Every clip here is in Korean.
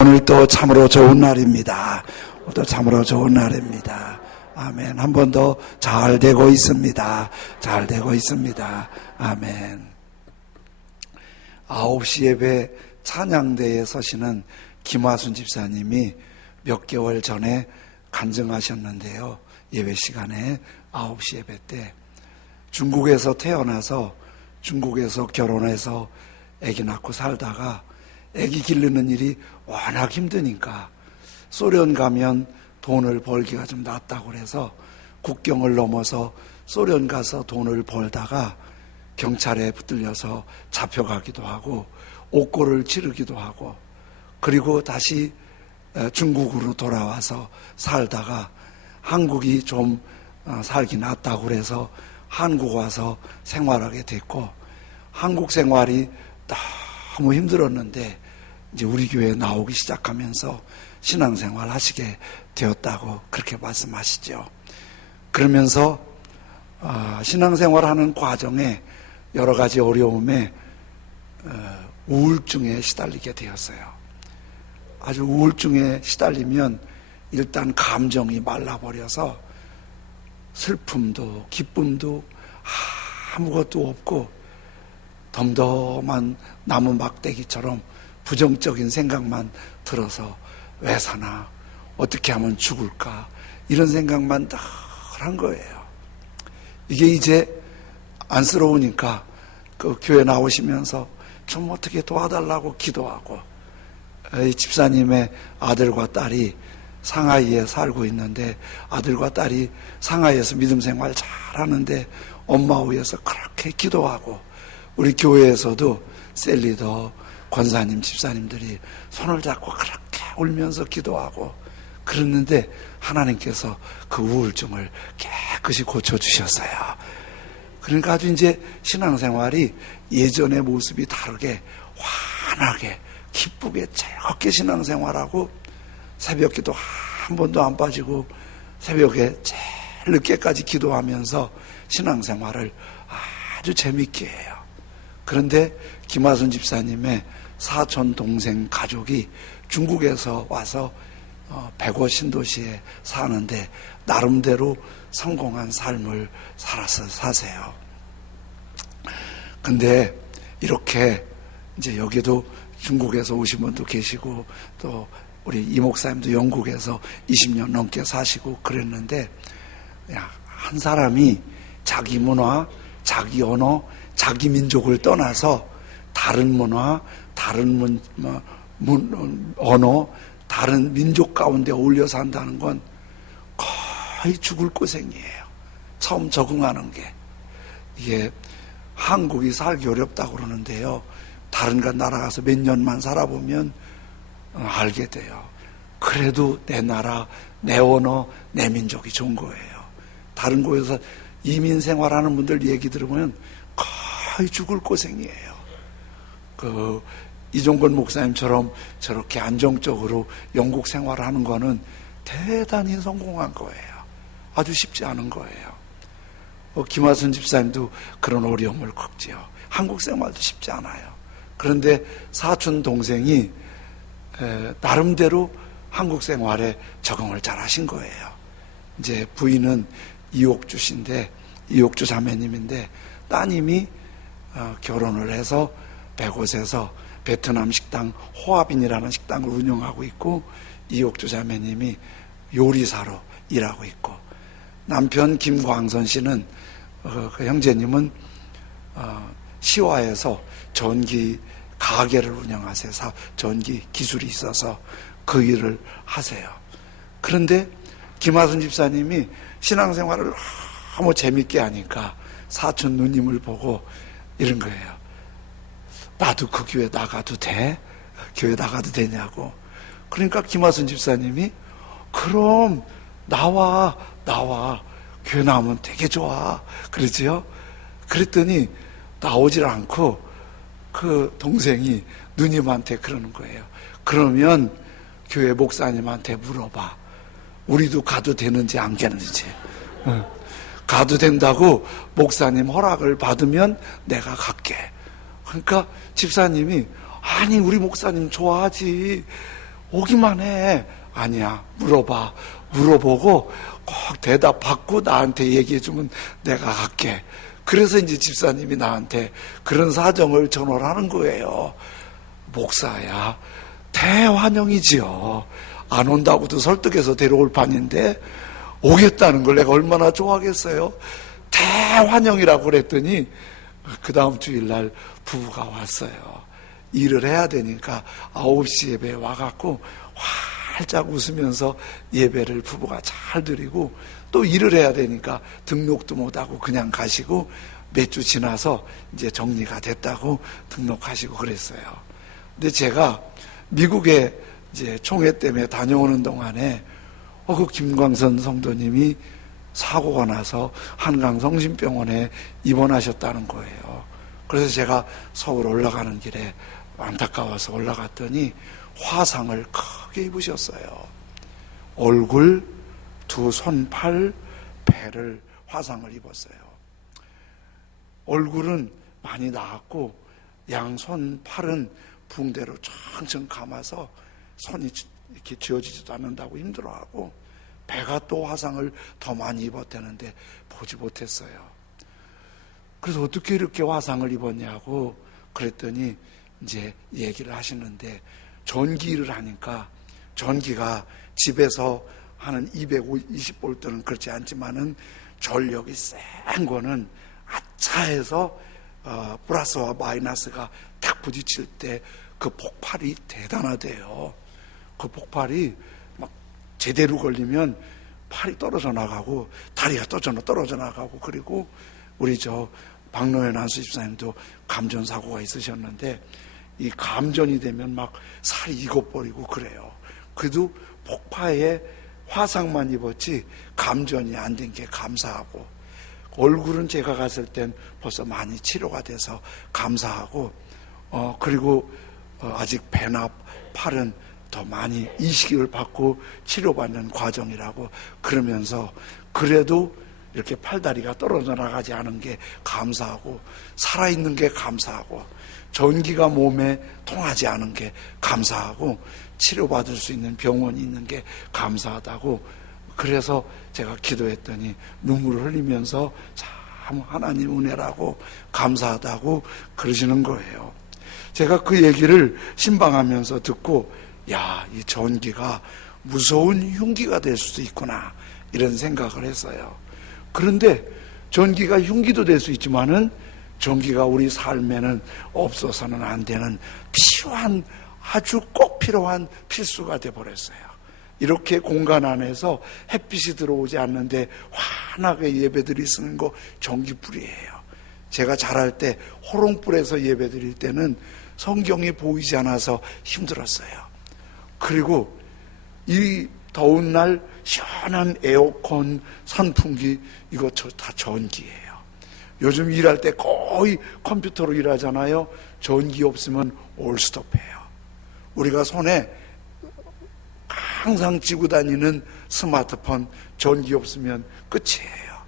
오늘 또 참으로 좋은 날입니다. 또 참으로 좋은 날입니다. 아멘. 한 번 더 잘 되고 있습니다. 잘 되고 있습니다. 아멘. 9시 예배 찬양대에 서시는 김화순 집사님이 몇 개월 전에 간증하셨는데요. 예배 시간에 9시 예배 때 중국에서 태어나서 중국에서 결혼해서 아기 낳고 살다가 아기 기르는 일이 워낙 힘드니까 소련 가면 돈을 벌기가 좀 낫다고 그래서 국경을 넘어서 소련 가서 돈을 벌다가 경찰에 붙들려서 잡혀가기도 하고 옥고를 치르기도 하고 그리고 다시 중국으로 돌아와서 살다가 한국이 좀 살기 낫다고 그래서 한국 와서 생활하게 됐고 한국 생활이 너무 힘들었는데 이제 우리 교회에 나오기 시작하면서 신앙생활 하시게 되었다고 그렇게 말씀하시죠. 그러면서 신앙생활하는 과정에 여러 가지 어려움에 우울증에 시달리게 되었어요. 아주 우울증에 시달리면 일단 감정이 말라버려서 슬픔도 기쁨도 아무것도 없고 덤덤한 나무 막대기처럼 부정적인 생각만 들어서 왜 사나 어떻게 하면 죽을까 이런 생각만 늘 한 거예요. 이게 이제 안쓰러우니까 그 교회 나오시면서 좀 어떻게 도와달라고 기도하고 이 집사님의 아들과 딸이 상하이에 살고 있는데 아들과 딸이 상하이에서 믿음 생활 잘하는데 엄마 위해서 그렇게 기도하고 우리 교회에서도 셀리더 권사님 집사님들이 손을 잡고 그렇게 울면서 기도하고 그랬는데 하나님께서 그 우울증을 깨끗이 고쳐주셨어요. 그러니까 아주 이제 신앙생활이 예전의 모습이 다르게 환하게 기쁘게 즐겁게 신앙생활하고 새벽기도 한 번도 안 빠지고 새벽에 제일 늦게까지 기도하면서 신앙생활을 아주 재밌게 해요. 그런데 김화순 집사님의 사촌 동생 가족이 중국에서 와서 백오 신도시에 사는데 나름대로 성공한 삶을 사세요. 근데 이렇게 이제 여기도 중국에서 오신 분도 계시고 또 우리 이 목사님도 영국에서 20년 넘게 사시고 그랬는데 한 사람이 자기 문화, 자기 언어, 자기 민족을 떠나서 다른 문화, 다른 언어, 다른 민족 가운데 어울려 산다는 건 거의 죽을 고생이에요. 처음 적응하는 게. 이게 한국이 살기 어렵다고 그러는데요. 다른 나라 가서 몇 년만 살아보면 알게 돼요. 그래도 내 나라, 내 언어, 내 민족이 좋은 거예요. 다른 곳에서 이민 생활하는 분들 얘기 들으면 거의 죽을 고생이에요. 이종건 목사님처럼 저렇게 안정적으로 영국 생활하는 거는 대단히 성공한 거예요. 아주 쉽지 않은 거예요. 김화순 집사님도 그런 어려움을 겪지요. 한국 생활도 쉽지 않아요. 그런데 사촌 동생이 나름대로 한국 생활에 적응을 잘 하신 거예요. 이제 부인은 이옥주 씨인데 이옥주 자매님인데 따님이 결혼을 해서 백옷에서 베트남 식당 호아빈이라는 식당을 운영하고 있고 이옥주 자매님이 요리사로 일하고 있고 남편 김광선 씨는 그 형제님은 시화에서 전기 가게를 운영하세요. 전기 기술이 있어서 그 일을 하세요. 그런데 김화순 집사님이 신앙생활을 너무 재밌게 하니까 사촌 누님을 보고 이런 거예요. 나도 그 교회 나가도 돼? 교회 나가도 되냐고. 그러니까 김화순 집사님이 그럼 나와 교회 나오면 되게 좋아 그러지요. 그랬더니 나오질 않고 그 동생이 누님한테 그러는 거예요. 그러면 교회 목사님한테 물어봐. 우리도 가도 되는지 안 되는지. 가도 된다고 목사님 허락을 받으면 내가 갈게. 그러니까 집사님이 아니 우리 목사님 좋아하지 오기만 해. 아니야, 물어봐. 물어보고 꼭 대답 받고 나한테 얘기해주면 내가 갈게. 그래서 이제 집사님이 나한테 그런 사정을 전화를 하는 거예요. 목사야, 대환영이지요. 안 온다고도 설득해서 데려올 판인데 오겠다는 걸 내가 얼마나 좋아하겠어요. 대환영이라고 그랬더니 그 다음 주일날 부부가 왔어요. 일을 해야 되니까 9시 예배에 와갖고 활짝 웃으면서 예배를 부부가 잘 드리고, 또 일을 해야 되니까 등록도 못하고 그냥 가시고, 몇 주 지나서 이제 정리가 됐다고 등록하시고 그랬어요. 근데 제가 미국에 이제 총회 때문에 다녀오는 동안에 그 김광선 성도님이 사고가 나서 한강성심병원에 입원하셨다는 거예요. 그래서 제가 서울 올라가는 길에 안타까워서 올라갔더니 화상을 크게 입으셨어요. 얼굴, 두 손, 팔, 배를 화상을 입었어요. 얼굴은 많이 나았고 양손, 팔은 붕대로 청청 감아서 손이 이렇게 쥐어지지도 않는다고 힘들어하고, 배가 또 화상을 더 많이 입었다는데 보지 못했어요. 그래서 어떻게 이렇게 화상을 입었냐고 그랬더니 이제 얘기를 하시는데, 전기를 하니까 전기가 집에서 하는 220볼트는 그렇지 않지만은 전력이 센 거는 아차해서 플러스와 마이너스가 딱 부딪힐 때 그 폭발이 대단하대요. 그 폭발이 막 제대로 걸리면 팔이 떨어져 나가고 다리가 떨어져 나가고, 그리고 우리 박노현 안수집사님도 감전 사고가 있으셨는데 이 감전이 되면 막 살이 익어버리고 그래요. 그래도 폭파에 화상만 입었지 감전이 안 된 게 감사하고, 얼굴은 제가 갔을 땐 벌써 많이 치료가 돼서 감사하고, 그리고 아직 배나 팔은 더 많이 이식을 받고 치료받는 과정이라고 그러면서, 그래도 이렇게 팔다리가 떨어져 나가지 않은 게 감사하고, 살아있는 게 감사하고, 전기가 몸에 통하지 않은 게 감사하고, 치료받을 수 있는 병원이 있는 게 감사하다고, 그래서 제가 기도했더니 눈물을 흘리면서 참 하나님 은혜라고 감사하다고 그러시는 거예요. 제가 그 얘기를 신방하면서 듣고, 야, 이 전기가 무서운 흉기가 될 수도 있구나, 이런 생각을 했어요. 그런데 전기가 흉기도 될 수 있지만은 전기가 우리 삶에는 없어서는 안 되는 필요한, 아주 꼭 필요한 필수가 되어버렸어요. 이렇게 공간 안에서 햇빛이 들어오지 않는데 환하게 예배드리 쓰는 거 전기불이에요. 제가 잘할 때 호롱불에서 예배드릴 때는 성경이 보이지 않아서 힘들었어요. 그리고 이 더운 날 시원한 에어컨, 선풍기, 이거 다 전기예요. 요즘 일할 때 거의 컴퓨터로 일하잖아요. 전기 없으면 올스톱해요. 우리가 손에 항상 쥐고 다니는 스마트폰, 전기 없으면 끝이에요.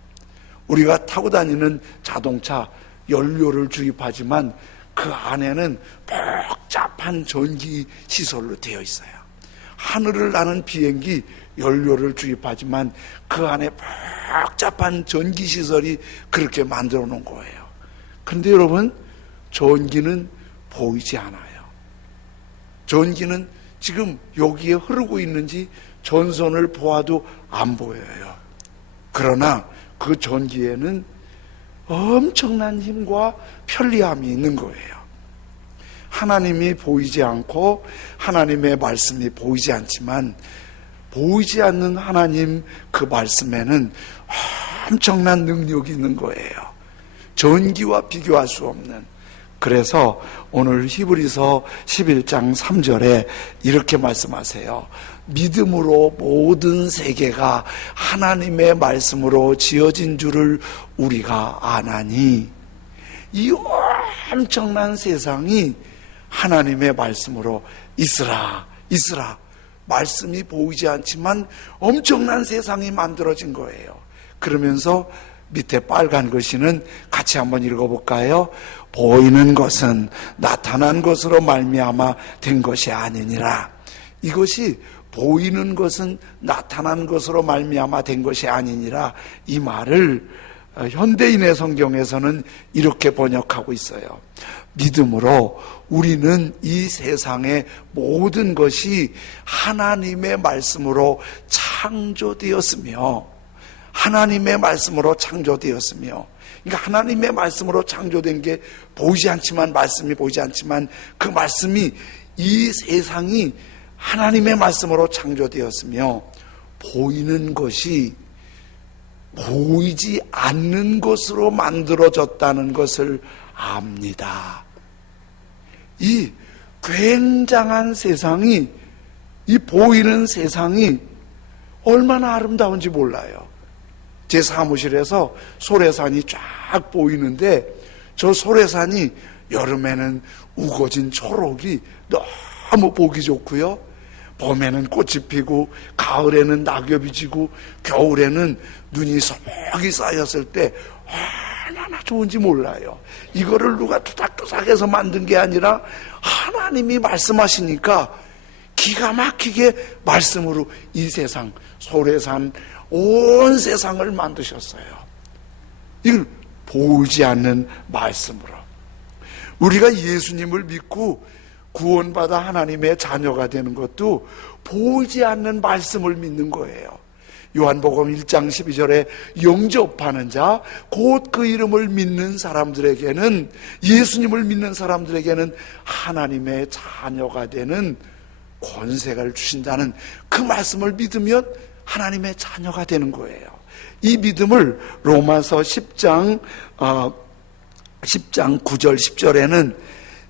우리가 타고 다니는 자동차, 연료를 주입하지만 그 안에는 복잡한 전기 시설로 되어 있어요. 하늘을 나는 비행기, 연료를 주입하지만 그 안에 복잡한 전기 시설이 그렇게 만들어 놓은 거예요. 그런데 여러분, 전기는 보이지 않아요. 전기는 지금 여기에 흐르고 있는지 전선을 보아도 안 보여요. 그러나 그 전기에는 엄청난 힘과 편리함이 있는 거예요. 하나님이 보이지 않고 하나님의 말씀이 보이지 않지만, 보이지 않는 하나님 그 말씀에는 엄청난 능력이 있는 거예요. 전기와 비교할 수 없는. 그래서 오늘 히브리서 11장 3절에 이렇게 말씀하세요. 믿음으로 모든 세계가 하나님의 말씀으로 지어진 줄을 우리가 아나니, 이 엄청난 세상이 하나님의 말씀으로 있으라, 있으라. 말씀이 보이지 않지만 엄청난 세상이 만들어진 거예요. 그러면서 밑에 빨간 글씨는 같이 한번 읽어볼까요? 보이는 것은 나타난 것으로 말미암아 된 것이 아니니라. 이것이 보이는 것은 나타난 것으로 말미암아 된 것이 아니니라. 이 말을 현대인의 성경에서는 이렇게 번역하고 있어요. 믿음으로 우리는 이 세상의 모든 것이 하나님의 말씀으로 창조되었으며, 하나님의 말씀으로 창조되었으며, 그러니까 하나님의 말씀으로 창조된 게 보이지 않지만, 말씀이 보이지 않지만 그 말씀이, 이 세상이 하나님의 말씀으로 창조되었으며, 보이는 것이 보이지 않는 것으로 만들어졌다는 것을 압니다. 이 굉장한 세상이, 이 보이는 세상이 얼마나 아름다운지 몰라요. 제 사무실에서 소래산이 쫙 보이는데, 저 소래산이 여름에는 우거진 초록이 너무 보기 좋고요, 봄에는 꽃이 피고, 가을에는 낙엽이 지고, 겨울에는 눈이 소복이 쌓였을 때 얼마나 좋은지 몰라요. 이거를 누가 투닥투닥해서 만든 게 아니라 하나님이 말씀하시니까 기가 막히게 말씀으로 이 세상, 소래산, 온 세상을 만드셨어요. 이걸 보이지 않는 말씀으로. 우리가 예수님을 믿고 구원받아 하나님의 자녀가 되는 것도 보이지 않는 말씀을 믿는 거예요. 요한복음 1장 12절에 영접하는 자, 곧 그 이름을 믿는 사람들에게는, 예수님을 믿는 사람들에게는 하나님의 자녀가 되는 권세를 주신다는 그 말씀을 믿으면 하나님의 자녀가 되는 거예요. 이 믿음을 로마서 10장 9절 10절에는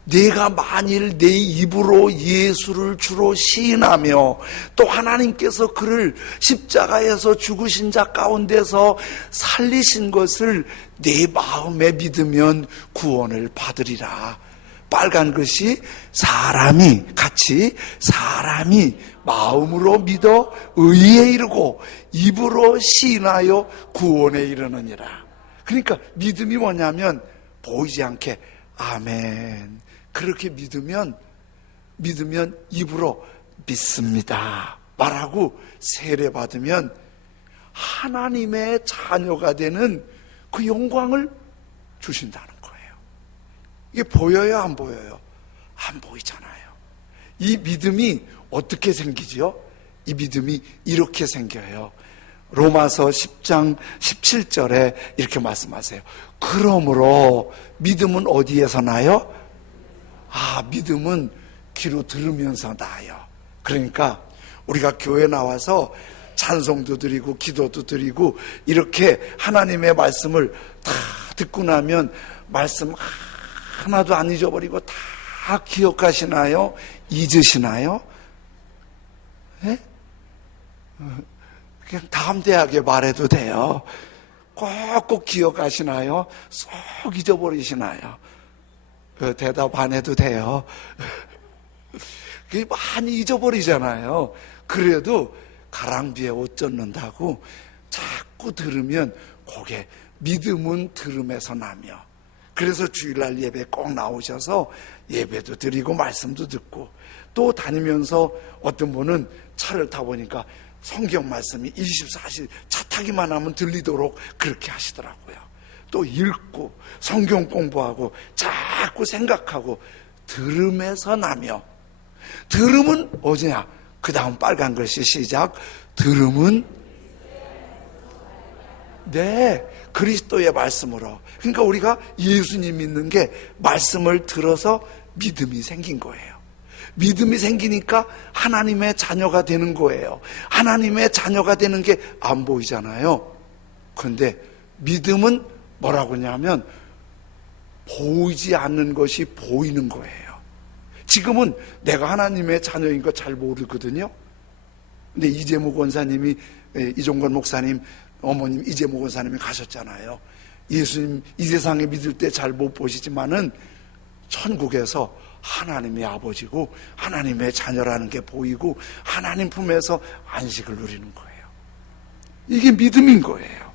내가 만일 내 입으로 예수를 주로 시인하며 또 하나님께서 그를 십자가에서 죽으신 자 가운데서 살리신 것을 내 마음에 믿으면 구원을 받으리라. 빨간 것이 사람이 마음으로 믿어 의에 이르고 입으로 시인하여 구원에 이르느니라. 그러니까 믿음이 뭐냐면 보이지 않게 아멘, 그렇게 믿으면 입으로 믿습니다 말하고 세례받으면 하나님의 자녀가 되는 그 영광을 주신다는 거예요. 이게 보여요, 안 보여요? 안 보이잖아요. 이 믿음이 어떻게 생기죠? 이 믿음이 이렇게 생겨요. 로마서 10장 17절에 이렇게 말씀하세요. 그러므로 믿음은 어디에서 나요? 믿음은 귀로 들으면서 나요. 그러니까 우리가 교회 나와서 찬송도 드리고 기도도 드리고 이렇게 하나님의 말씀을 다 듣고 나면 말씀 하나도 안 잊어버리고 다 기억하시나요? 잊으시나요? 네? 그냥 담대하게 말해도 돼요. 꼭꼭 기억하시나요? 쏙 잊어버리시나요? 대답 안 해도 돼요. 많이 잊어버리잖아요. 그래도 가랑비에 옷 젖는다고 자꾸 들으면 그게 믿음은 들음에서 나며, 그래서 주일날 예배 꼭 나오셔서 예배도 드리고 말씀도 듣고, 또 다니면서 어떤 분은 차를 타보니까 성경 말씀이 24시 차 타기만 하면 들리도록 그렇게 하시더라고요. 또 읽고 성경 공부하고 자꾸 생각하고 들음에서 나며, 들음은 어디냐? 그 다음 빨간 글씨 시작. 들음은 그리스도의 말씀으로. 그러니까 우리가 예수님 믿는 게 말씀을 들어서 믿음이 생긴 거예요. 믿음이 생기니까 하나님의 자녀가 되는 거예요. 하나님의 자녀가 되는 게 안 보이잖아요. 그런데 믿음은 뭐라고 하냐면 보이지 않는 것이 보이는 거예요. 지금은 내가 하나님의 자녀인 거 잘 모르거든요. 근데 이재목 원사님이, 이종건 목사님 어머님 이재목 원사님이 가셨잖아요. 예수님 이 세상에 믿을 때 잘 못 보시지만은 천국에서 하나님의 아버지고 하나님의 자녀라는 게 보이고 하나님 품에서 안식을 누리는 거예요. 이게 믿음인 거예요.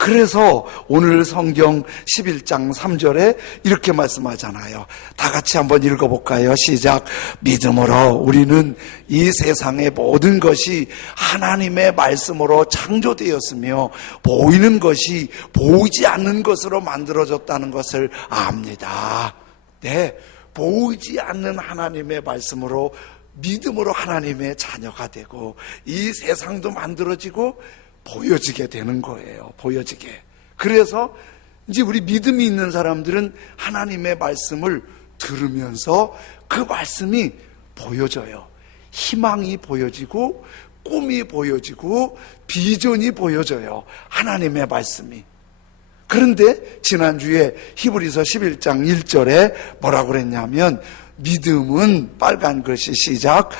그래서 오늘 성경 11장 3절에 이렇게 말씀하잖아요. 다 같이 한번 읽어볼까요? 시작. 믿음으로 우리는 이 세상의 모든 것이 하나님의 말씀으로 창조되었으며 보이는 것이 보이지 않는 것으로 만들어졌다는 것을 압니다. 네, 보이지 않는 하나님의 말씀으로 믿음으로 하나님의 자녀가 되고 이 세상도 만들어지고 보여지게 되는 거예요. 보여지게. 그래서 이제 우리 믿음이 있는 사람들은 하나님의 말씀을 들으면서 그 말씀이 보여져요. 희망이 보여지고 꿈이 보여지고 비전이 보여져요. 하나님의 말씀이. 그런데 지난주에 히브리서 11장 1절에 뭐라고 그랬냐면 믿음은 빨간 글씨 시작.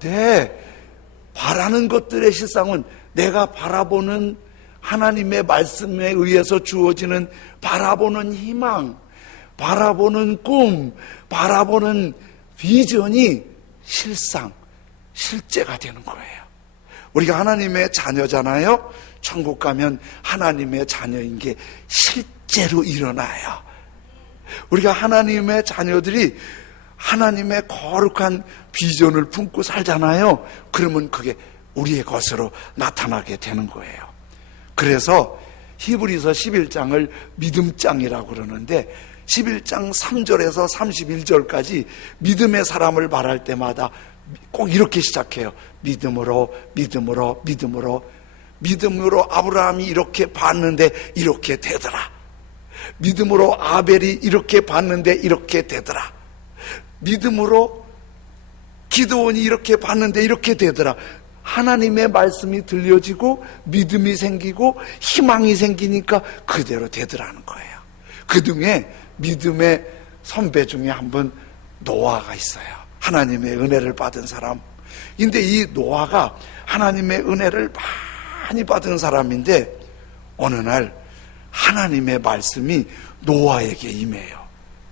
네, 바라는 것들의 실상은 내가 바라보는 하나님의 말씀에 의해서 주어지는 바라보는 희망, 바라보는 꿈, 바라보는 비전이 실상, 실제가 되는 거예요. 우리가 하나님의 자녀잖아요. 천국 가면 하나님의 자녀인 게 실제로 일어나요. 우리가 하나님의 자녀들이 하나님의 거룩한 비전을 품고 살잖아요. 그러면 그게 우리의 것으로 나타나게 되는 거예요. 그래서 히브리서 11장을 믿음장이라고 그러는데 11장 3절에서 31절까지 믿음의 사람을 말할 때마다 꼭 이렇게 시작해요. 믿음으로 믿음으로 믿음으로 믿음으로 아브라함이 이렇게 봤는데 이렇게 되더라. 믿음으로 아벨이 이렇게 봤는데 이렇게 되더라. 믿음으로 기드온이 이렇게 봤는데 이렇게 되더라. 하나님의 말씀이 들려지고 믿음이 생기고 희망이 생기니까 그대로 되더라는 거예요. 그 중에 믿음의 선배 중에 한 분 노아가 있어요. 하나님의 은혜를 받은 사람. 근데 이 노아가 하나님의 은혜를 많이 받은 사람인데 어느 날 하나님의 말씀이 노아에게 임해요.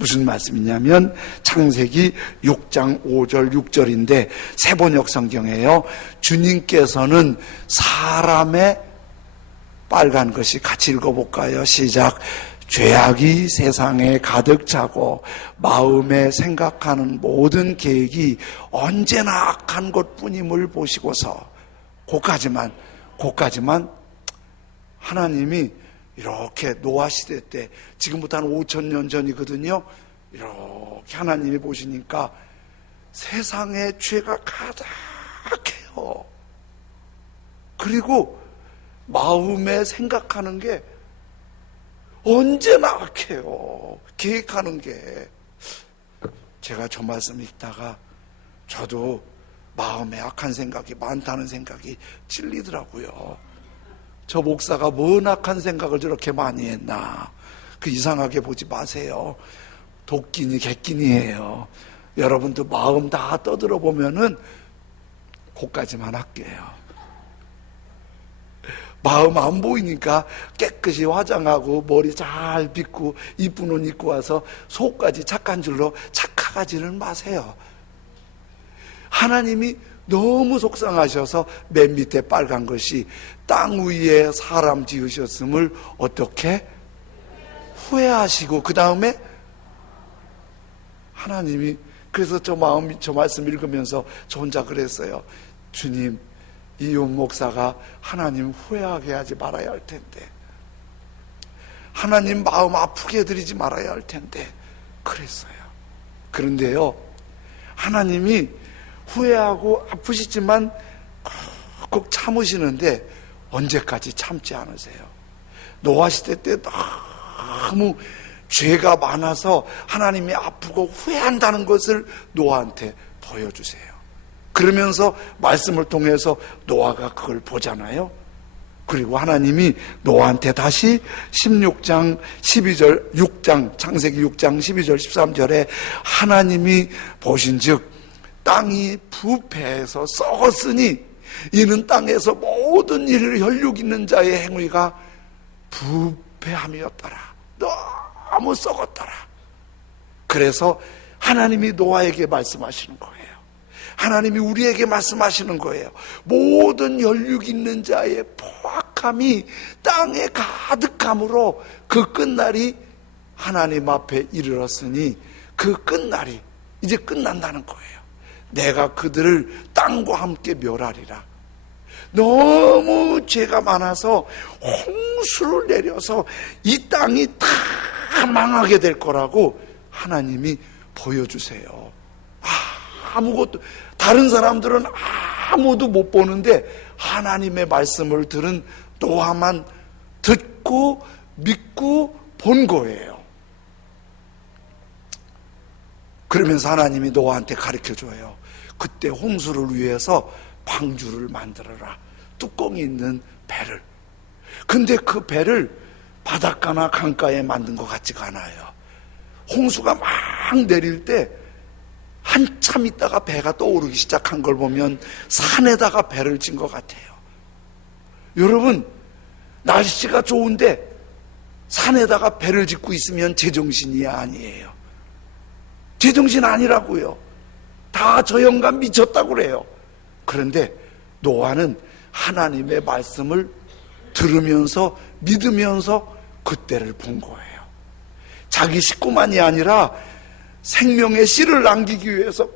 무슨 말씀이냐면 창세기 6장 5절 6절인데 새번역 성경이에요. 주님께서는 사람의 빨간 것이 같이 읽어볼까요? 시작. 죄악이 세상에 가득 차고 마음에 생각하는 모든 계획이 언제나 악한 것뿐임을 보시고서 고까지만 하나님이 이렇게 노아 시대 때 지금부터 한 5,000년 전이거든요. 이렇게 하나님이 보시니까 세상에 죄가 가득해요. 그리고 마음에 생각하는 게 언제나 악해요. 계획하는 게. 제가 저 말씀 읽다가 저도 마음에 악한 생각이 많다는 생각이 찔리더라고요. 저 목사가 뭔 악한 생각을 저렇게 많이 했나. 그 이상하게 보지 마세요. 도끼니 객끼니예요. 여러분도 마음 다 떠들어 보면은 거기까지만 할게요. 마음 안 보이니까 깨끗이 화장하고 머리 잘 빗고 이쁜 옷 입고 와서 속까지 착한 줄로 착각하지는 마세요. 하나님이 너무 속상하셔서 맨 밑에 빨간 것이 땅 위에 사람 지으셨음을 어떻게 후회하시고 그 다음에 하나님이 그래서 저 말씀 읽으면서 저 혼자 그랬어요. 주님, 이윤 목사가 하나님 후회하게 하지 말아야 할 텐데, 하나님 마음 아프게 해드리지 말아야 할 텐데 그랬어요. 그런데요, 하나님이 후회하고 아프시지만 꼭 참으시는데 언제까지 참지 않으세요? 노아 시대 때 너무 죄가 많아서 하나님이 아프고 후회한다는 것을 노아한테 보여주세요. 그러면서 말씀을 통해서 노아가 그걸 보잖아요. 그리고 하나님이 노아한테 다시 16장 12절 6장 창세기 6장 12절 13절에 하나님이 보신즉 땅이 부패해서 썩었으니 이는 땅에서 모든 일을 혈육 있는 자의 행위가 부패함이었더라. 너무 썩었더라. 그래서 하나님이 노아에게 말씀하시는 거예요. 하나님이 우리에게 말씀하시는 거예요. 모든 연육 있는 자의 포악함이 땅에 가득함으로 그 끝날이 하나님 앞에 이르렀으니 그 끝날이 이제 끝난다는 거예요. 내가 그들을 땅과 함께 멸하리라. 너무 죄가 많아서 홍수를 내려서 이 땅이 다 망하게 될 거라고 하나님이 보여주세요. 아무것도, 다른 사람들은 아무도 못 보는데 하나님의 말씀을 들은 노아만 듣고 믿고 본 거예요. 그러면서 하나님이 노아한테 가르쳐줘요. 그때 홍수를 위해서 방주를 만들어라. 뚜껑이 있는 배를. 근데 그 배를 바닷가나 강가에 만든 것 같지가 않아요. 홍수가 막 내릴 때 한참 있다가 배가 떠오르기 시작한 걸 보면 산에다가 배를 진 것 같아요. 여러분, 날씨가 좋은데 산에다가 배를 짓고 있으면 제정신이 아니에요. 제정신 아니라고요. 다 저 영감 미쳤다고 그래요. 그런데 노아는 하나님의 말씀을 들으면서 믿으면서 그때를 본 거예요. 자기 식구만이 아니라 생명의 씨를 남기기 위해서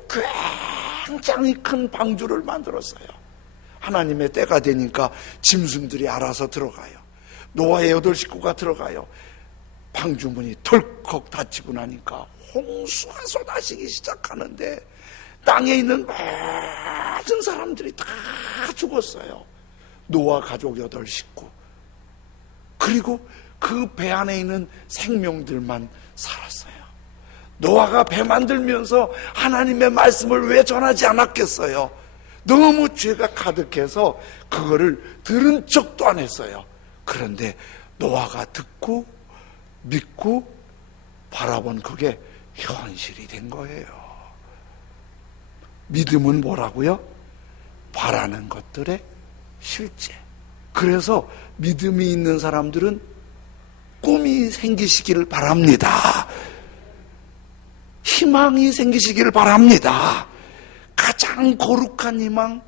굉장히 큰 방주를 만들었어요. 하나님의 때가 되니까 짐승들이 알아서 들어가요. 노아의 8 식구가 들어가요. 방주문이 덜컥 닫히고 나니까 홍수가 쏟아지기 시작하는데 땅에 있는 모든 사람들이 다 죽었어요. 노아 가족 8 식구. 그리고 그 배 안에 있는 생명들만 살았어요. 노아가 배 만들면서 하나님의 말씀을 왜 전하지 않았겠어요? 너무 죄가 가득해서 그거를 들은 척도 안 했어요. 그런데 노아가 듣고 믿고 바라본 그게 현실이 된 거예요. 믿음은 뭐라고요? 바라는 것들의 실제. 그래서 믿음이 있는 사람들은 꿈이 생기시기를 바랍니다. 희망이 생기시기를 바랍니다. 가장 거룩한 희망,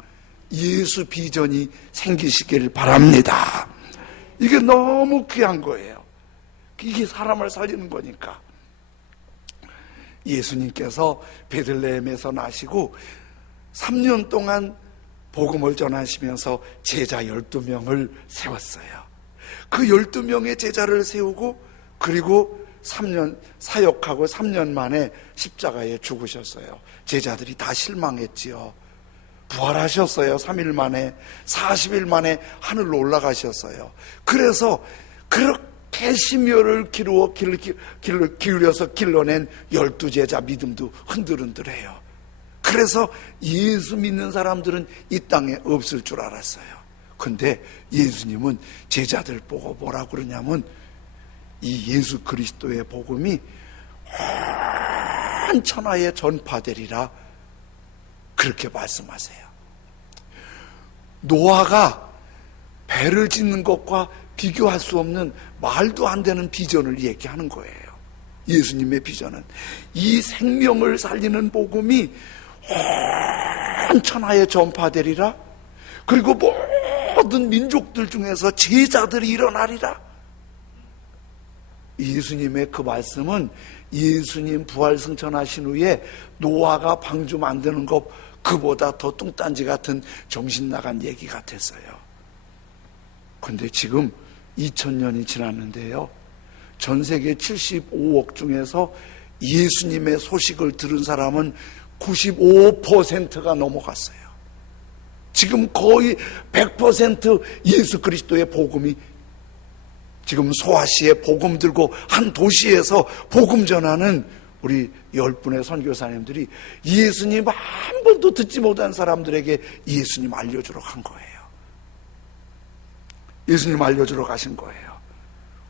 예수 비전이 생기시기를 바랍니다. 이게 너무 귀한 거예요. 이게 사람을 살리는 거니까. 예수님께서 베들레헴에서 나시고 3년 동안 복음을 전하시면서 제자 12명을 세웠어요. 그 12명의 제자를 세우고 그리고 3년 사역하고 3년 만에 십자가에 죽으셨어요. 제자들이 다 실망했지요. 부활하셨어요. 3일 만에, 40일 만에 하늘로 올라가셨어요. 그래서 그렇게 심혈을 기울여서 길러낸 12제자 믿음도 흔들흔들해요. 그래서 예수 믿는 사람들은 이 땅에 없을 줄 알았어요. 근데 예수님은 제자들 보고 뭐라고 그러냐면 이 예수 그리스도의 복음이 온 천하에 전파되리라 그렇게 말씀하세요. 노아가 배를 짓는 것과 비교할 수 없는 말도 안 되는 비전을 얘기하는 거예요. 예수님의 비전은 이 생명을 살리는 복음이 온 천하에 전파되리라. 그리고 모든 민족들 중에서 제자들이 일어나리라. 예수님의 그 말씀은 예수님 부활 승천하신 후에 노아가 방주 만드는 것 그보다 더 뚱딴지 같은 정신 나간 얘기 같았어요. 근데 지금 2000년이 지났는데요, 전 세계 75억 중에서 예수님의 소식을 들은 사람은 95%가 넘어갔어요. 지금 거의 100% 예수 그리스도의 복음이 지금 소아시에 복음 들고 한 도시에서 복음 전하는 우리 10분의 선교사님들이 예수님 한 번도 듣지 못한 사람들에게 예수님 알려주러 간 거예요. 예수님 알려주러 가신 거예요.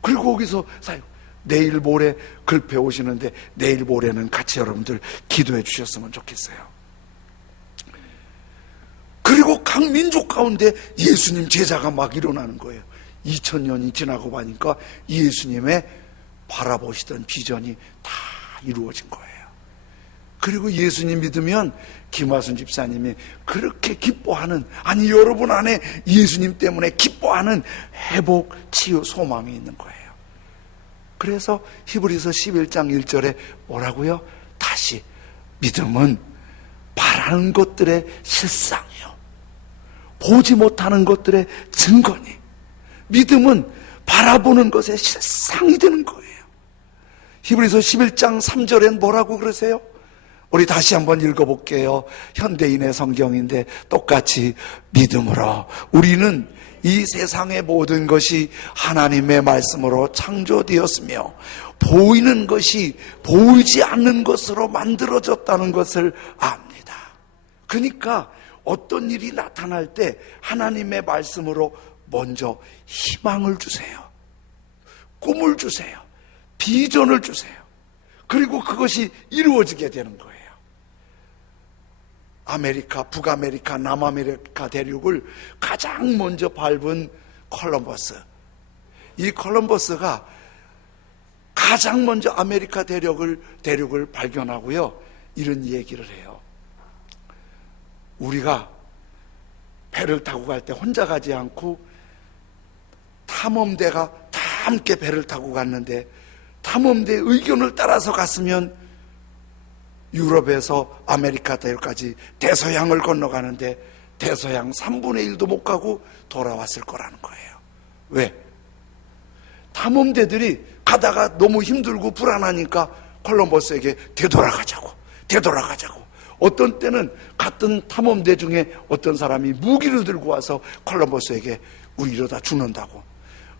그리고 거기서 사역, 내일 모레 글패 오시는데 내일 모레는 같이 여러분들 기도해 주셨으면 좋겠어요. 그리고 각 민족 가운데 예수님 제자가 막 일어나는 거예요. 2000년이 지나고 보니까 예수님의 바라보시던 비전이 다 이루어진 거예요. 그리고 예수님 믿으면 김화순 집사님이 그렇게 기뻐하는, 아니 여러분 안에 예수님 때문에 기뻐하는 회복, 치유, 소망이 있는 거예요. 그래서 히브리서 11장 1절에 뭐라고요? 다시 믿음은 바라는 것들의 실상이요, 보지 못하는 것들의 증거니, 믿음은 바라보는 것의 실상이 되는 거예요. 히브리서 11장 3절엔 뭐라고 그러세요? 우리 다시 한번 읽어볼게요. 현대인의 성경인데 똑같이 믿음으로 우리는 이 세상의 모든 것이 하나님의 말씀으로 창조되었으며 보이는 것이 보이지 않는 것으로 만들어졌다는 것을 압니다. 그러니까 어떤 일이 나타날 때 하나님의 말씀으로 먼저 희망을 주세요. 꿈을 주세요. 비전을 주세요. 그리고 그것이 이루어지게 되는 거예요. 아메리카, 북아메리카, 남아메리카 대륙을 가장 먼저 밟은 콜럼버스. 이 콜럼버스가 가장 먼저 아메리카 대륙을 발견하고요, 이런 얘기를 해요. 우리가 배를 타고 갈 때 혼자 가지 않고 탐험대가 다 함께 배를 타고 갔는데, 탐험대의 의견을 따라서 갔으면 유럽에서 아메리카 대륙까지 대서양을 건너가는데 대서양 3분의 1도 못 가고 돌아왔을 거라는 거예요. 왜? 탐험대들이 가다가 너무 힘들고 불안하니까 콜럼버스에게 되돌아가자고. 어떤 때는 같은 탐험대 중에 어떤 사람이 무기를 들고 와서 콜럼버스에게 우리 이러다 죽는다고,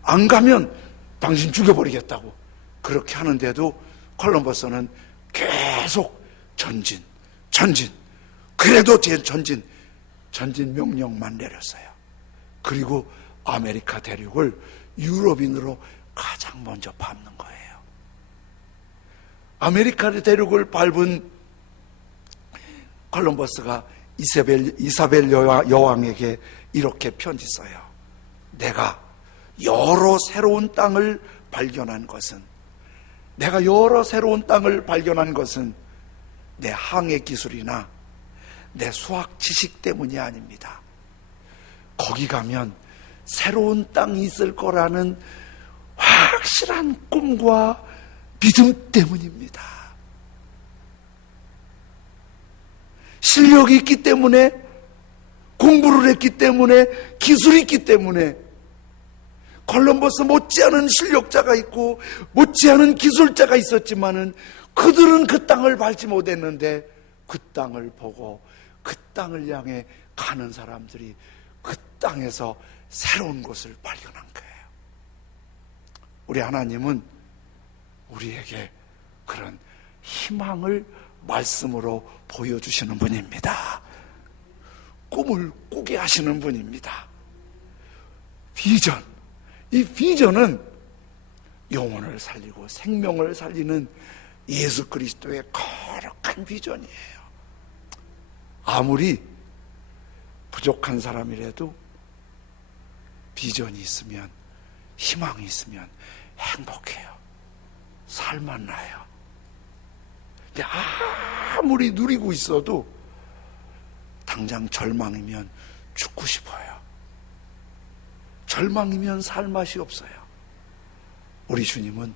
안 가면 당신 죽여버리겠다고 그렇게 하는데도 콜럼버스는 계속 전진. 그래도 전진 명령만 내렸어요. 그리고 아메리카 대륙을 유럽인으로 가장 먼저 밟는 거예요. 아메리카 대륙을 밟은 콜럼버스가 이사벨 여왕에게 이렇게 편지 써요. 내가 여러 새로운 땅을 발견한 것은 내 항해 기술이나 내 수학 지식 때문이 아닙니다. 거기 가면 새로운 땅이 있을 거라는 확실한 꿈과 믿음 때문입니다. 실력이 있기 때문에, 공부를 했기 때문에, 기술이 있기 때문에, 콜럼버스 못지않은 실력자가 있고 못지않은 기술자가 있었지만은 그들은 그 땅을 밟지 못했는데, 그 땅을 보고 그 땅을 향해 가는 사람들이 그 땅에서 새로운 곳을 발견한 거예요. 우리 하나님은 우리에게 그런 희망을 말씀으로 보여주시는 분입니다. 꿈을 꾸게 하시는 분입니다. 비전, 이 비전은 영혼을 살리고 생명을 살리는 예수 그리스도의 거룩한 비전이에요. 아무리 부족한 사람이라도 비전이 있으면, 희망이 있으면 행복해요. 살만 나요. 근데 아무리 누리고 있어도 당장 절망이면 죽고 싶어요. 절망이면 살 맛이 없어요. 우리 주님은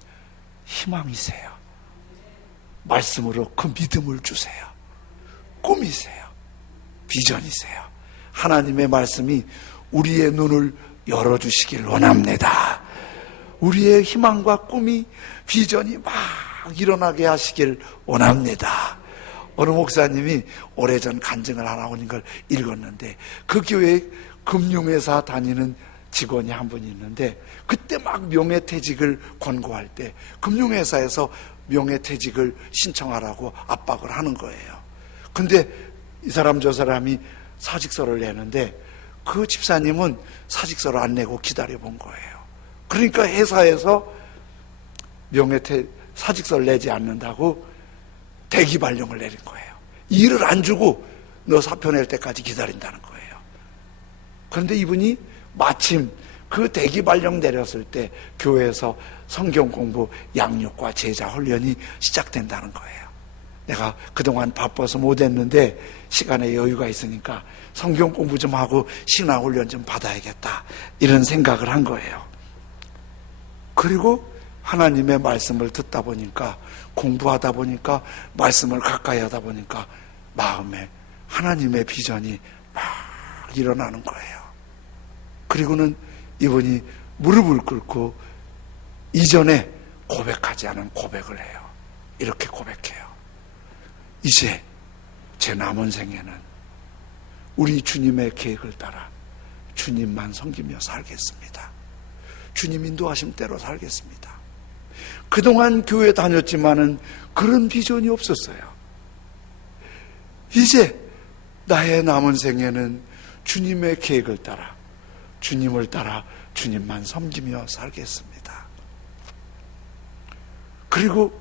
희망이세요. 말씀으로 그 믿음을 주세요. 꿈이세요. 비전이세요. 하나님의 말씀이 우리의 눈을 열어주시길 원합니다. 우리의 희망과 꿈이, 비전이 막 일어나게 하시길 원합니다. 어느 목사님이 오래전 간증을 하나 오는 걸 읽었는데, 그 교회에 금융회사 다니는 직원이 한 분이 있는데, 그때 막 명예퇴직을 권고할 때 금융회사에서 명예퇴직을 신청하라고 압박을 하는 거예요. 근데 이 사람 저 사람이 사직서를 내는데 그 집사님은 사직서를 안 내고 기다려본 거예요. 그러니까 회사에서 사직서를 내지 않는다고 대기 발령을 내린 거예요. 일을 안 주고 너 사표 낼 때까지 기다린다는 거예요. 그런데 이분이 마침 그 대기 발령 내렸을 때 교회에서 성경 공부, 양육과 제자 훈련이 시작된다는 거예요. 내가 그동안 바빠서 못했는데 시간에 여유가 있으니까 성경 공부 좀 하고 신앙훈련 좀 받아야겠다, 이런 생각을 한 거예요. 그리고 하나님의 말씀을 듣다 보니까, 공부하다 보니까, 말씀을 가까이 하다 보니까 마음에 하나님의 비전이 막 일어나는 거예요. 그리고는 이분이 무릎을 꿇고 이전에 고백하지 않은 고백을 해요. 이렇게 고백해요. 이제 제 남은 생에는 우리 주님의 계획을 따라 주님만 섬기며 살겠습니다. 주님 인도하심 대로 살겠습니다. 그동안 교회 다녔지만은 그런 비전이 없었어요. 이제 나의 남은 생에는 주님의 계획을 따라, 주님을 따라 주님만 섬기며 살겠습니다. 그리고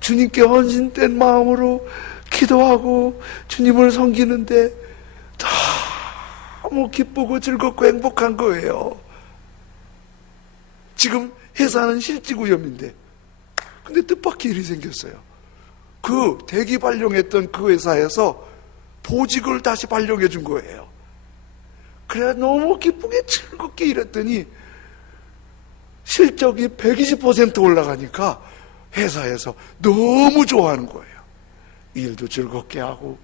주님께 헌신된 마음으로 기도하고 주님을 섬기는데 너무 기쁘고 즐겁고 행복한 거예요. 지금 회사는 실직위험인데, 근데 뜻밖의 일이 생겼어요. 그 대기 발령했던 그 회사에서 보직을 다시 발령해 준 거예요. 그래 너무 기쁘게 즐겁게 일했더니 실적이 120% 올라가니까 회사에서 너무 좋아하는 거예요. 일도 즐겁게 하고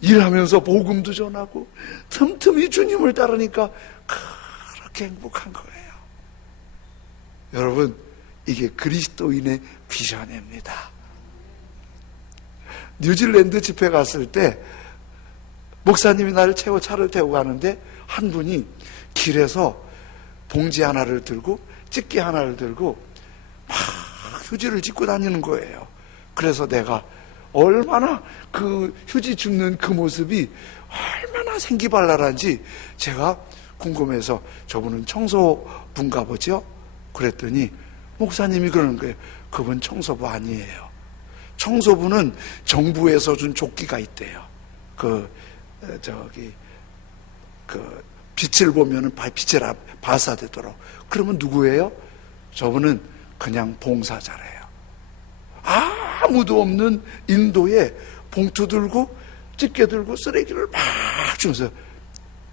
일하면서 복음도 전하고 틈틈이 주님을 따르니까 그렇게 행복한 거예요. 여러분, 이게 그리스도인의 비전입니다. 뉴질랜드 집회 갔을 때 목사님이 나를 차를 태우고 가는데 한 분이 길에서 봉지 하나를 들고 집게 하나를 들고 막 휴지를 짚고 다니는 거예요. 그래서 내가 얼마나 그 휴지 줍는 그 모습이 얼마나 생기발랄한지 제가 궁금해서, 저분은 청소부인가 보죠? 그랬더니 목사님이 그러는 거예요. 그분 청소부 아니에요. 청소부는 정부에서 준 조끼가 있대요. 빛을 보면은 빛이 발사되도록. 그러면 누구예요? 저분은 그냥 봉사자래요. 아무도 없는 인도에 봉투 들고 집게 들고 쓰레기를 막 주면서,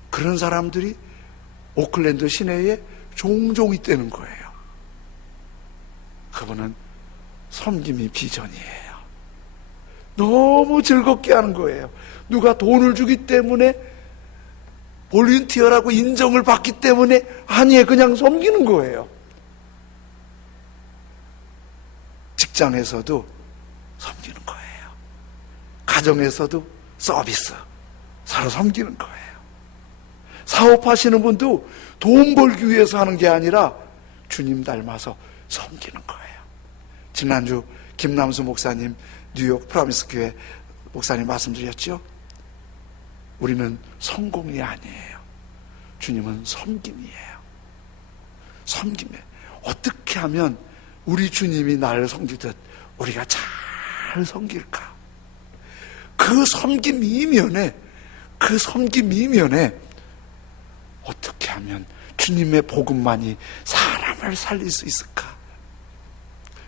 그런 사람들이 오클랜드 시내에 종종 있다는 거예요. 그분은 섬김이 비전이에요. 너무 즐겁게 하는 거예요. 누가 돈을 주기 때문에, 볼런티어라고 인정을 받기 때문에 아니에요. 그냥 섬기는 거예요. 직장에서도 섬기는 거예요. 가정에서도 서비스, 서로 섬기는 거예요. 사업하시는 분도 돈 벌기 위해서 하는 게 아니라 주님 닮아서 섬기는 거예요. 지난주 김남수 목사님 뉴욕 프라미스 교회 목사님 말씀드렸죠? 우리는 성공이 아니에요. 주님은 섬김이에요. 섬김에 어떻게 하면 우리 주님이 나를 섬기듯 우리가 잘 섬길까? 그 섬김 이면에 어떻게 하면 주님의 복음만이 사람을 살릴 수 있을까?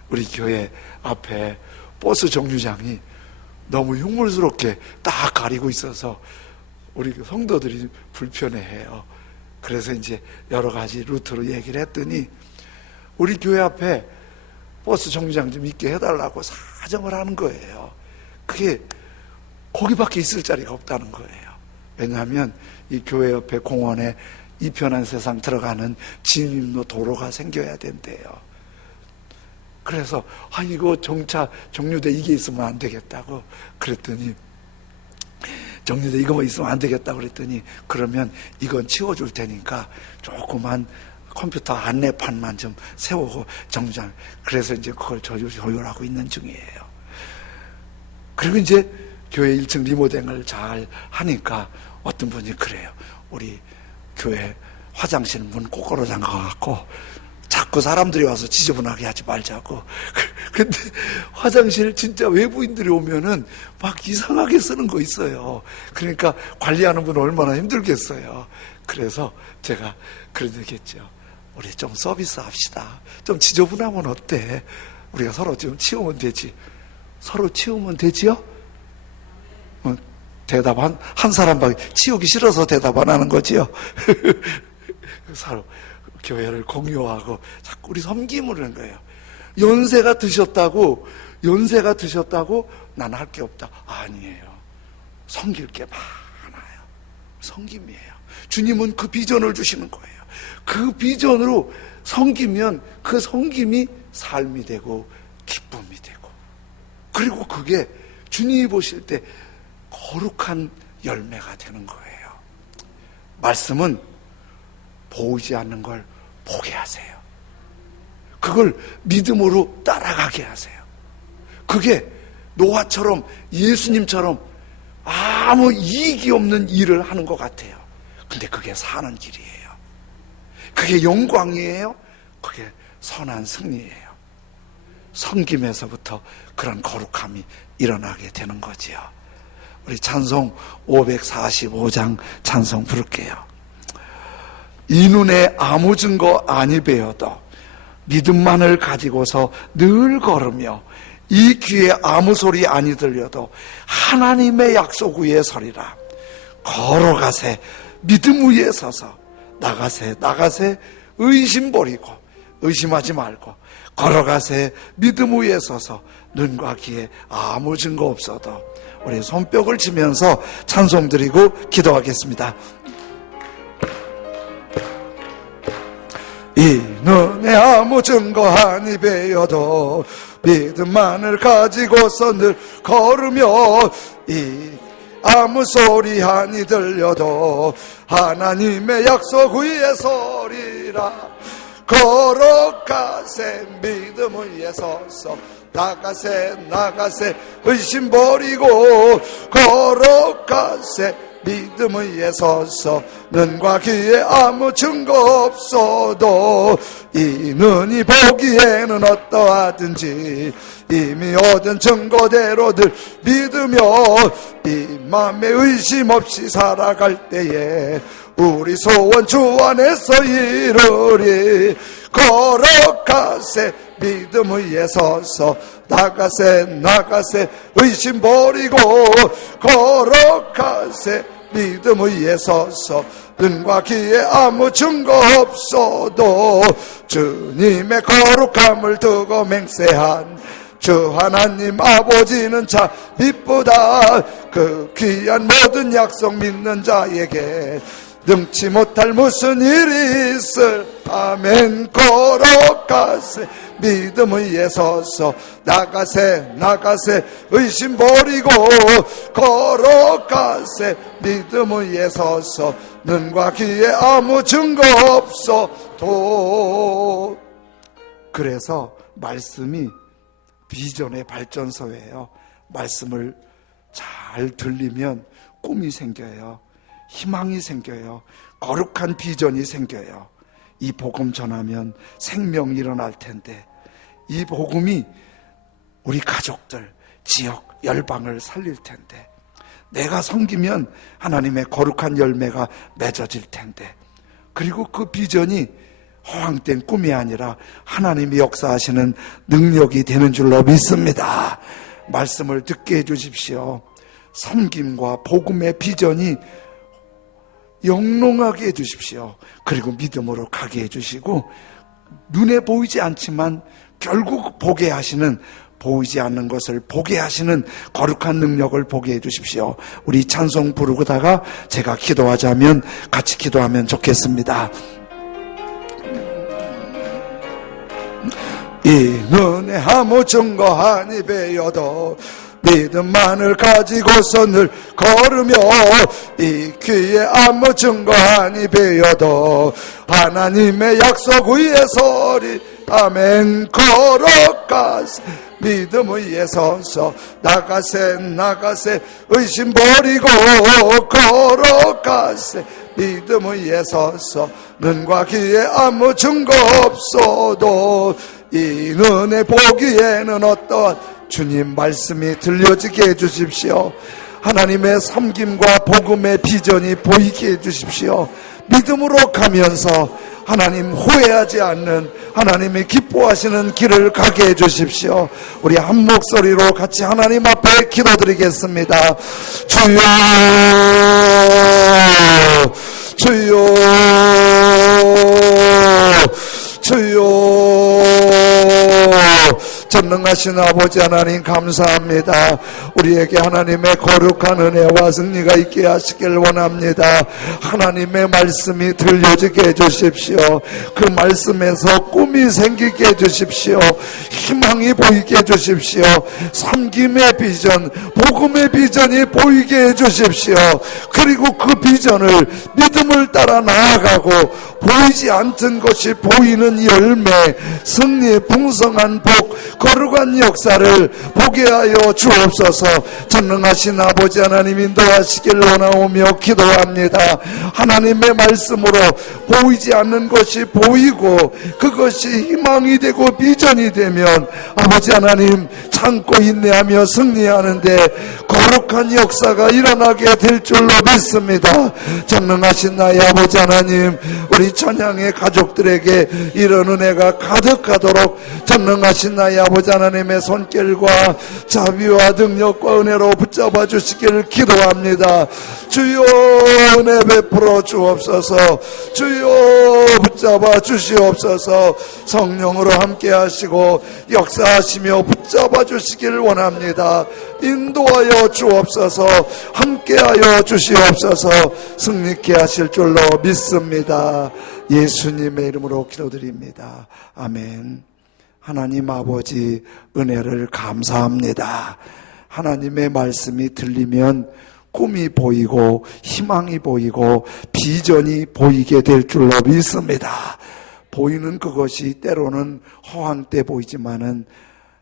우리 교회 앞에 버스 정류장이 너무 흉물스럽게 딱 가리고 있어서 우리 성도들이 불편해해요. 그래서 이제 여러 가지 루트로 얘기를 했더니 우리 교회 앞에 버스 정류장 좀 있게 해달라고 사정을 하는 거예요. 그게 거기밖에 있을 자리가 없다는 거예요. 왜냐하면 이 교회 옆에 공원에 이 편한 세상 들어가는 진입로 도로가 생겨야 된대요. 그래서 이거 정류대 이게 있으면 안 되겠다고 그랬더니, 정류대 이거만 있으면 안 되겠다고 그랬더니, 그러면 이건 치워줄 테니까 조그만 컴퓨터 안내판만 좀 세우고 정류장, 그래서 이제 그걸 조율하고 있는 중이에요. 그리고 이제 교회 1층 리모델링을 잘 하니까 어떤 분이 그래요. 우리 교회 화장실 문 꼬꾸로 잠가갖고 자꾸 사람들이 와서 지저분하게 하지 말자고. 근데 화장실 진짜 외부인들이 오면은 막 이상하게 쓰는 거 있어요. 그러니까 관리하는 분은 얼마나 힘들겠어요. 그래서 제가 그런 얘기했죠. 우리 좀 서비스 합시다. 좀 지저분하면 어때? 우리가 서로 좀 치우면 되지. 서로 치우면 되지요? 대답 한 사람밖에 치우기 싫어서 대답 안 하는 거지요? 서로 교회를 공유하고 자꾸 우리 섬김을 하는 거예요. 연세가 드셨다고 난 할 게 없다. 아니에요. 섬길 게 많아요. 섬김이에요. 주님은 그 비전을 주시는 거예요. 그 비전으로 섬기면 그 섬김이 삶이 되고 기쁨이 되고, 그리고 그게 주님이 보실 때 거룩한 열매가 되는 거예요. 말씀은 보이지 않는 걸 보게 하세요. 그걸 믿음으로 따라가게 하세요. 그게 노아처럼, 예수님처럼 아무 이익이 없는 일을 하는 것 같아요. 근데 그게 사는 길이에요. 그게 영광이에요. 그게 선한 승리예요. 섬김에서부터 그런 거룩함이 일어나게 되는 거지요. 우리 찬송 545장 찬송 부를게요. 이 눈에 아무 증거 아니 배어도 믿음만을 가지고서 늘 걸으며, 이 귀에 아무 소리 아니 들려도 하나님의 약속 위에 서리라. 걸어가세 믿음 위에 서서, 나가세 의심 버리고 의심하지 말고, 걸어가세 믿음 위에 서서 눈과 귀에 아무 증거 없어도. 우리 손뼉을 치면서 찬송 드리고 기도하겠습니다. 이 눈에 아무 증거 아니 배어도 믿음만을 가지고서 늘 걸으며, 이 아무 소리 아니 들려도 하나님의 약속 위에 서리라. 걸어가세 믿음 위에 서서, 나가세 의심 버리고, 걸어가세 믿음 위에 서서 눈과 귀에 아무 증거 없어도, 이 눈이 보기에는 어떠하든지 이미 얻은 증거대로 늘 믿으며, 이 맘에 의심 없이 살아갈 때에 우리 소원 주 안에서 이루리. 걸어가세 믿음 위에 서서, 나가세 의심 버리고, 걸어가세 믿음 위에 서서 눈과 귀에 아무 증거 없어도 주님의 거룩함을 두고 맹세한 주 하나님 아버지는 참 이쁘다. 그 귀한 모든 약속 믿는 자에게 능치 못할 무슨 일이 있을. 아멘. 걸어가세 믿음 위에 서서, 나가세 의심 버리고, 걸어가세 믿음 위에 서서 눈과 귀에 아무 증거 없어도. 그래서 말씀이 비전의 발전소예요. 말씀을 잘 들리면 꿈이 생겨요. 희망이 생겨요. 거룩한 비전이 생겨요. 이 복음 전하면 생명이 일어날 텐데, 이 복음이 우리 가족들, 지역, 열방을 살릴 텐데, 내가 섬기면 하나님의 거룩한 열매가 맺어질 텐데, 그리고 그 비전이 허황된 꿈이 아니라 하나님이 역사하시는 능력이 되는 줄로 믿습니다. 말씀을 듣게 해주십시오. 섬김과 복음의 비전이 영롱하게 해주십시오. 그리고 믿음으로 가게 해주시고, 눈에 보이지 않지만 결국 보게 하시는, 보이지 않는 것을 보게 하시는 거룩한 능력을 보게 해주십시오. 우리 찬송 부르다가 제가 기도하자면 같이 기도하면 좋겠습니다. 이 눈에 아무 증거 아니 배어도 믿음만을 가지고서 늘 걸으며, 이 귀에 아무 증거 아니 배어도 하나님의 약속 위에 서리. 아멘. 걸어가세 믿음 위에 서서, 나가세 의심 버리고, 걸어가세 믿음 위에 서서 눈과 귀에 아무 증거 없어도, 이 눈에 보기에는 어떠한 주님 말씀이 들려지게 해주십시오. 하나님의 섬김과 복음의 비전이 보이게 해주십시오. 믿음으로 가면서 하나님 후회하지 않는 하나님이 기뻐하시는 길을 가게 해주십시오. 우리 한 목소리로 같이 하나님 앞에 기도드리겠습니다. 주여, 주여, 주여. 전능하신 아버지 하나님 감사합니다. 우리에게 하나님의 거룩한 은혜와 승리가 있게 하시길 원합니다. 하나님의 말씀이 들려지게 해주십시오. 그 말씀에서 꿈이 생기게 해주십시오. 희망이 보이게 해주십시오. 섬김의 비전, 복음의 비전이 보이게 해주십시오. 그리고 그 비전을 믿음을 따라 나아가고 보이지 않던 것이 보이는 열매, 승리, 풍성한 복, 거룩한 역사를 보게 하여 주옵소서. 전능하신 아버지 하나님 인도하시길 원하오며 기도합니다. 하나님의 말씀으로 보이지 않는 것이 보이고 그것이 희망이 되고 비전이 되면 아버지 하나님 참고 인내하며 승리하는데 거룩한 역사가 일어나게 될 줄로 믿습니다. 전능하신 나의 아버지 하나님, 우리 천양의 가족들에게 이런 은혜가 가득하도록 전능하신 나의 아버지 하나님의 손길과 자비와 능력과 은혜로 붙잡아 주시기를 기도합니다. 주여 은혜 베풀어 주옵소서. 주여 붙잡아 주시옵소서. 성령으로 함께 하시고 역사하시며 붙잡아 주시기를 원합니다. 인도하여 주옵소서. 함께하여 주시옵소서. 승리케 하실 줄로 믿습니다. 예수님의 이름으로 기도드립니다. 아멘. 하나님 아버지 은혜를 감사합니다. 하나님의 말씀이 들리면 꿈이 보이고 희망이 보이고 비전이 보이게 될 줄로 믿습니다. 보이는 그것이 때로는 허황 때 보이지만은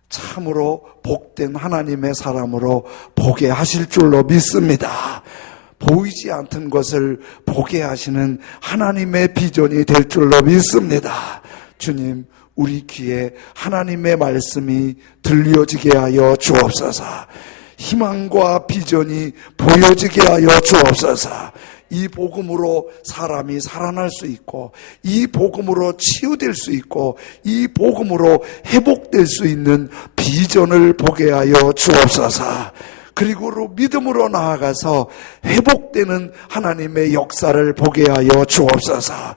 참으로 복된 하나님의 사람으로 보게 하실 줄로 믿습니다. 보이지 않던 것을 보게 하시는 하나님의 비전이 될 줄로 믿습니다. 주님, 우리 귀에 하나님의 말씀이 들려지게 하여 주옵소서. 희망과 비전이 보여지게 하여 주옵소서. 이 복음으로 사람이 살아날 수 있고, 이 복음으로 치유될 수 있고, 이 복음으로 회복될 수 있는 비전을 보게 하여 주옵소서. 그리고 믿음으로 나아가서 회복되는 하나님의 역사를 보게 하여 주옵소서.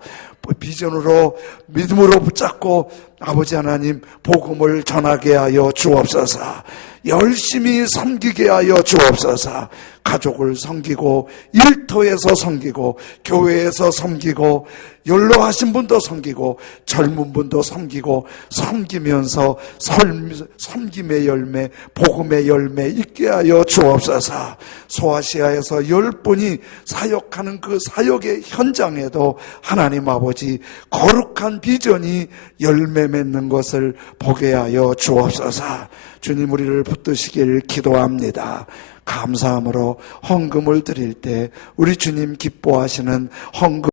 비전으로 믿음으로 붙잡고 아버지 하나님 복음을 전하게 하여 주옵소서. 열심히 섬기게 하여 주옵소서. 가족을 섬기고 일터에서 섬기고 교회에서 섬기고 연로하신 분도 섬기고 젊은 분도 섬기고 섬기면서 섬김의 열매, 복음의 열매 있게 하여 주옵소서. 소아시아에서 10분이 사역하는 그 사역의 현장에도 하나님 아버지 거룩한 비전이 열매 맺는 것을 보게 하여 주옵소서. 주님, 우리를 붙드시길 기도합니다. 감사함으로 헌금을 드릴 때 우리 주님 기뻐하시는 헌금